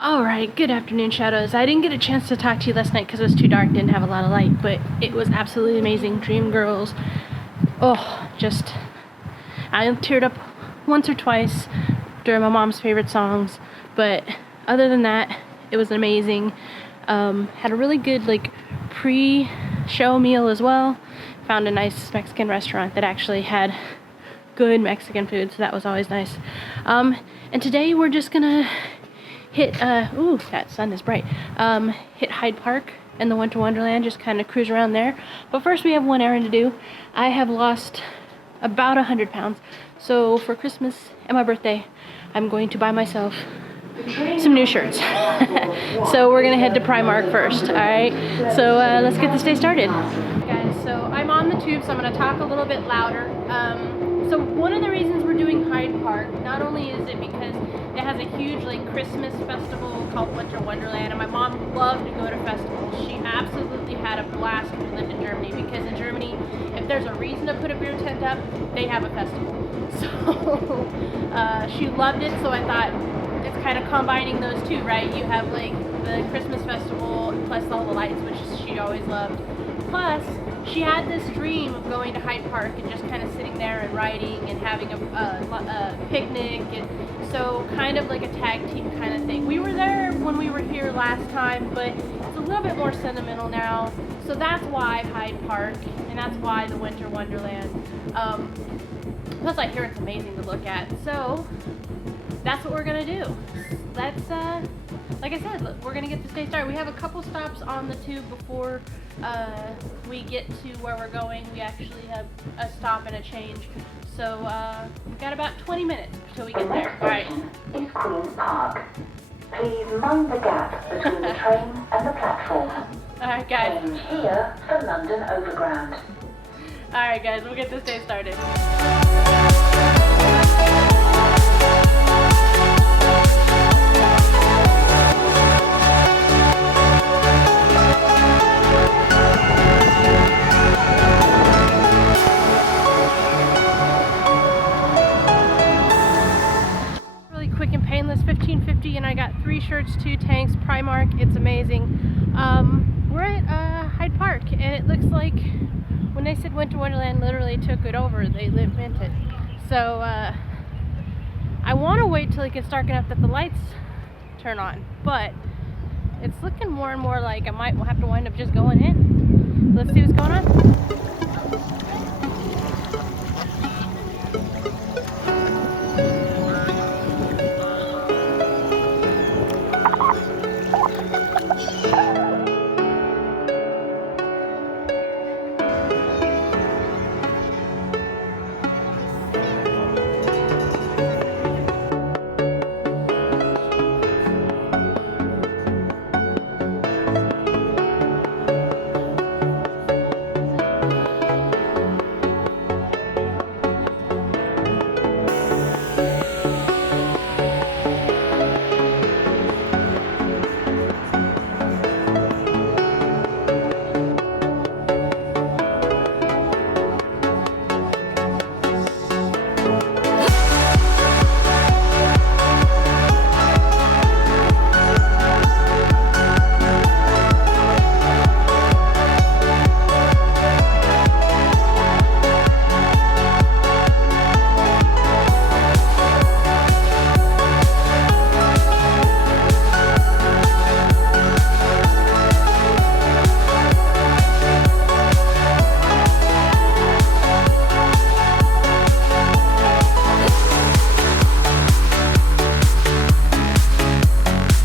Alright, good afternoon, Shadows. I didn't get a chance to talk to you last night because it was too dark, didn't have a lot of light, but it was absolutely amazing. Dreamgirls. Oh, just, I teared up once or twice during my mom's favorite songs, but other than that, it was amazing. Had a really good, pre-show meal as well. Found a nice Mexican restaurant that actually had good Mexican food, so that was always nice. And today we're just gonna hit, ooh, that sun is bright, hit Hyde Park and the Winter Wonderland, just kind of cruise around there. But first we have one errand to do. I have lost about 100 pounds, so for Christmas and my birthday, I'm going to buy myself some new shirts. So we're gonna head to Primark first, alright? So let's get this day started. Guys, so I'm on the tube, so I'm gonna talk a little bit louder. So one of the reasons we're doing Hyde Park, not only is it because it has a huge Christmas festival called Winter Wonderland, and my mom loved to go to festivals. She absolutely had a blast when we lived in Germany, because in Germany, if there's a reason to put a beer tent up, they have a festival. So she loved it, so I thought it's kind of combining those two, right? You have the Christmas festival plus all the lights, which she always loved. Plus, she had this dream of going to Hyde Park and just kind of sitting there and writing and having a picnic, and so kind of like a tag team kind of thing. We were there when we were here last time, but it's a little bit more sentimental now. So that's why Hyde Park, and that's why the Winter Wonderland. Plus, I hear it's amazing to look at. So that's what we're gonna do. Let's, like I said, we're gonna get this day started. We have a couple stops on the tube before we get to where we're going. We actually have a stop and a change. So we've got about 20 minutes until we get there. All right. Is Queen's Park. Please mind the gap between the train and the platform. All right, guys. Change here for London Overground. All right, guys, we'll get this day started. $15.50, and I got 3 shirts, 2 tanks, Primark. It's amazing. We're at Hyde Park, and it looks like when they said Winter Wonderland literally took it over, they meant it. So I want to wait till it gets dark enough that the lights turn on, but it's looking more and more like I might have to wind up just going in. Let's see what's going on.